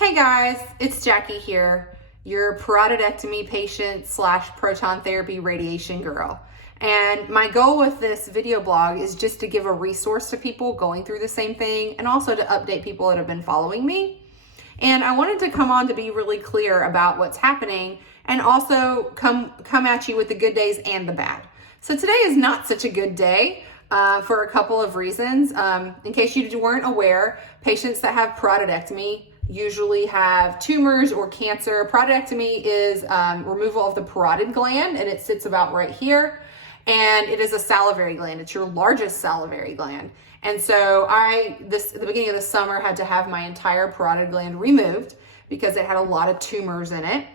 Hey guys, it's Jackie here, your parotidectomy patient / proton therapy radiation girl. And my goal with this video blog is just to give a resource to people going through the same thing and also to update people that have been following me. And I wanted to come on to be really clear about what's happening and also come at you with the good days and the bad. So today is not such a good day for a couple of reasons. In case you weren't aware, patients that have parotidectomy usually have tumors or cancer. Parotidectomy is removal of the parotid gland, and it sits about right here. And it is a salivary gland. It's your largest salivary gland. And so at the beginning of the summer, had to have my entire parotid gland removed because it had a lot of tumors in it.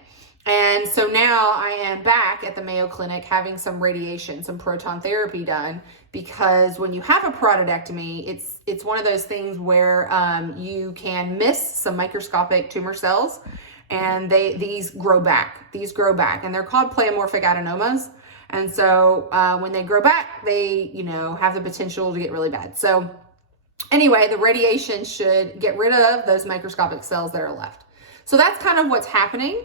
And so now I am back at the Mayo Clinic having some radiation, some proton therapy done, because when you have a parotidectomy, it's one of those things where you can miss some microscopic tumor cells, and these grow back, and they're called pleomorphic adenomas. And so when they grow back, they have the potential to get really bad. So anyway, the radiation should get rid of those microscopic cells that are left. So that's kind of what's happening.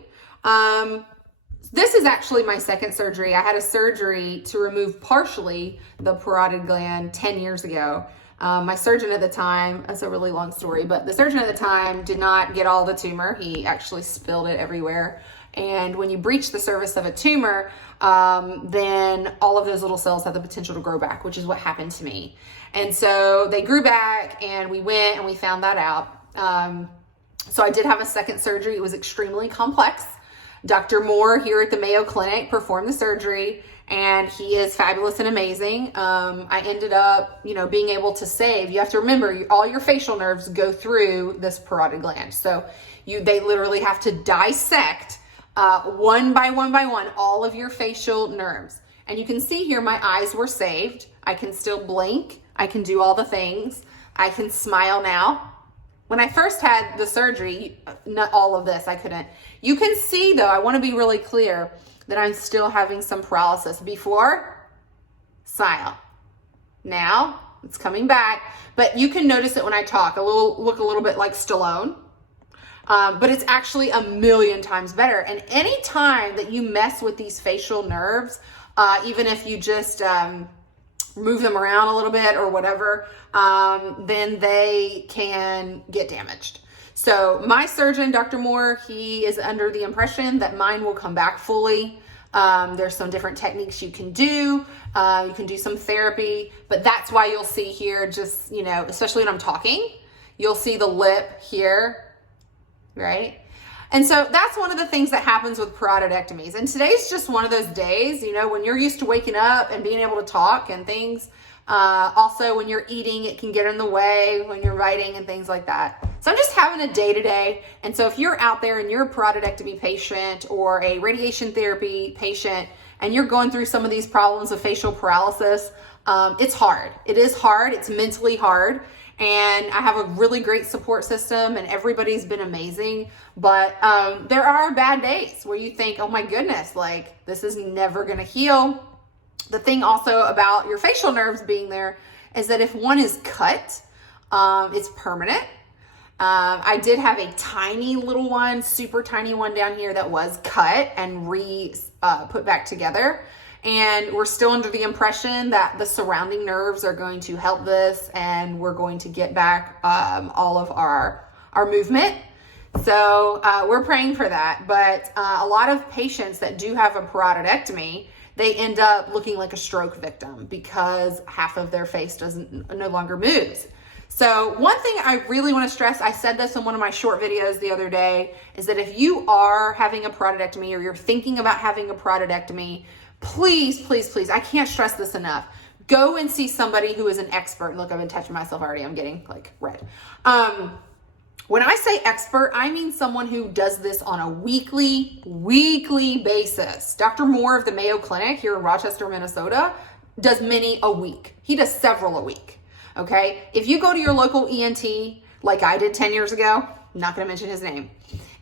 This is actually my second surgery. I had a surgery to remove partially the parotid gland 10 years ago. My surgeon at the time, that's a really long story, but the surgeon at the time did not get all the tumor. He actually spilled it everywhere. And when you breach the surface of a tumor, then all of those little cells have the potential to grow back, which is what happened to me. And so they grew back, and we went and we found that out. So I did have a second surgery. It was extremely complex. Dr. Moore here at the Mayo Clinic performed the surgery, and he is fabulous and amazing. I ended up, being able to save. You have to remember, all your facial nerves go through this parotid gland. So they literally have to dissect one by one all of your facial nerves. And you can see here my eyes were saved. I can still blink. I can do all the things. I can smile now. When I first had the surgery, not all of this, I couldn't. You can see though, I want to be really clear that I'm still having some paralysis. Before, smile. Now, it's coming back, but you can notice it when I talk, look a little bit like Stallone. But it's actually a million times better. And any time that you mess with these facial nerves, even if you just move them around a little bit or whatever, then they can get damaged. So my surgeon, Dr. Moore, he is under the impression that mine will come back fully. There's some different techniques you can do. You can do some therapy, but that's why you'll see here just, especially when I'm talking, you'll see the lip here, right? And so that's one of the things that happens with parotidectomies. And today's just one of those days, when you're used to waking up and being able to talk and things. Also, when you're eating, it can get in the way when you're writing and things like that. So I'm just having a day today. And so if you're out there and you're a parotidectomy patient or a radiation therapy patient, and you're going through some of these problems of facial paralysis, it's hard. It is hard. It's mentally hard. And I have a really great support system, and everybody's been amazing. But there are bad days where you think, oh my goodness, like this is never going to heal. The thing also about your facial nerves being there is that if one is cut, it's permanent. I did have a tiny little one, super tiny one down here that was cut and put back together. And we're still under the impression that the surrounding nerves are going to help this, and we're going to get back all of our movement. So we're praying for that. But a lot of patients that do have a parotidectomy, they end up looking like a stroke victim because half of their face no longer moves. So one thing I really want to stress, I said this in one of my short videos the other day, is that if you are having a parotidectomy or you're thinking about having a parotidectomy, please, I can't stress this enough. Go and see somebody who is an expert. Look, I've been touching myself already. I'm getting like red. When I say expert, I mean someone who does this on a weekly basis. Dr. Moore of the Mayo Clinic here in Rochester, Minnesota, does many a week. He does several a week. Okay. If you go to your local ENT, like I did 10 years ago, I'm not going to mention his name.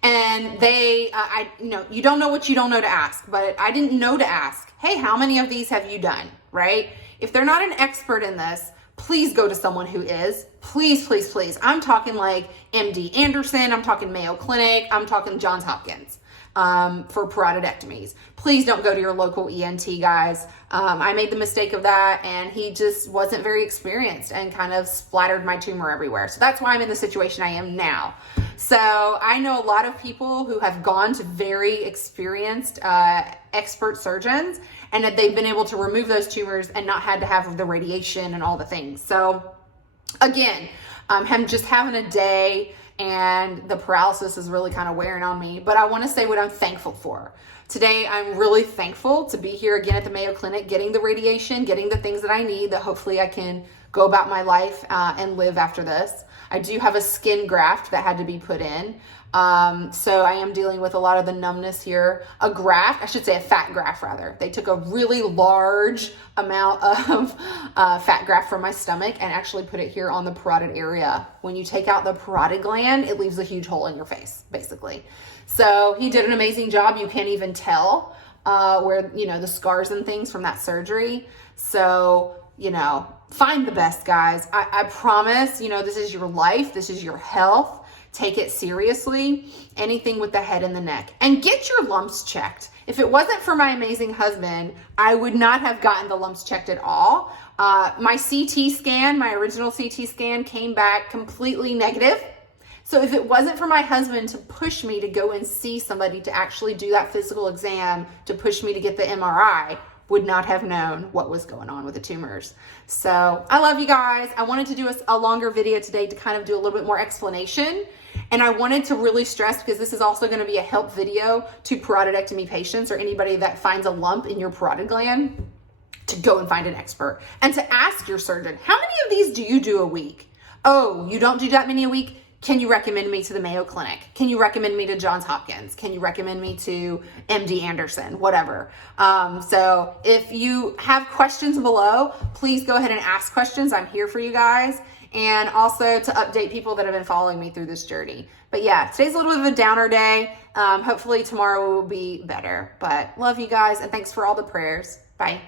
And you don't know what you don't know to ask, but I didn't know to ask, hey, how many of these have you done? Right? If they're not an expert in this, please go to someone who is. Please, please, please. I'm talking like MD Anderson. I'm talking Mayo Clinic. I'm talking Johns Hopkins for parotidectomies. Please don't go to your local ENT, guys. I made the mistake of that, and he just wasn't very experienced and kind of splattered my tumor everywhere. So that's why I'm in the situation I am now. So I know a lot of people who have gone to very experienced expert surgeons, and that they've been able to remove those tumors and not had to have the radiation and all the things. So again, I'm just having a day, and the paralysis is really kind of wearing on me, but I want to say what I'm thankful for. Today, I'm really thankful to be here again at the Mayo Clinic, getting the radiation, getting the things that I need, that hopefully I can go about my life and live after this. I do have a skin graft that had to be put in. So I am dealing with a lot of the numbness here. A graft, I should say a fat graft rather. They took a really large amount of fat graft from my stomach and actually put it here on the parotid area. When you take out the parotid gland, it leaves a huge hole in your face, basically. So he did an amazing job. You can't even tell where, you know, the scars and things from that surgery. So, you know, find the best, guys. I promise, you know, this is your life. This is your health. Take it seriously. Anything with the head and the neck. And get your lumps checked. If it wasn't for my amazing husband, I would not have gotten the lumps checked at all. My CT scan, my original CT scan, came back completely negative. So if it wasn't for my husband to push me to go and see somebody to actually do that physical exam, to push me to get the MRI, would not have known what was going on with the tumors. So I love you guys. I wanted to do a longer video today to kind of do a little bit more explanation. And I wanted to really stress, because this is also going to be a help video to parotidectomy patients or anybody that finds a lump in your parotid gland, to go and find an expert and to ask your surgeon, how many of these do you do a week? Oh, you don't do that many a week? Can you recommend me to the Mayo Clinic? Can you recommend me to Johns Hopkins? Can you recommend me to MD Anderson? Whatever. So if you have questions below, please go ahead and ask questions. I'm here for you guys. And also to update people that have been following me through this journey. But yeah, today's a little bit of a downer day. Hopefully tomorrow will be better. But love you guys, and thanks for all the prayers. Bye.